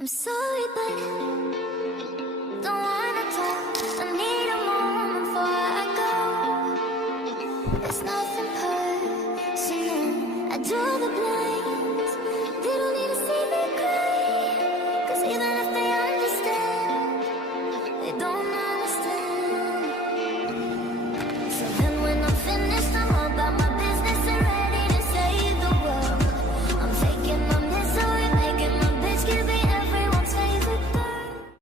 I'm sorry, but don't wanna talk. I need a moment before I go. It's nothing personal. I draw the blind.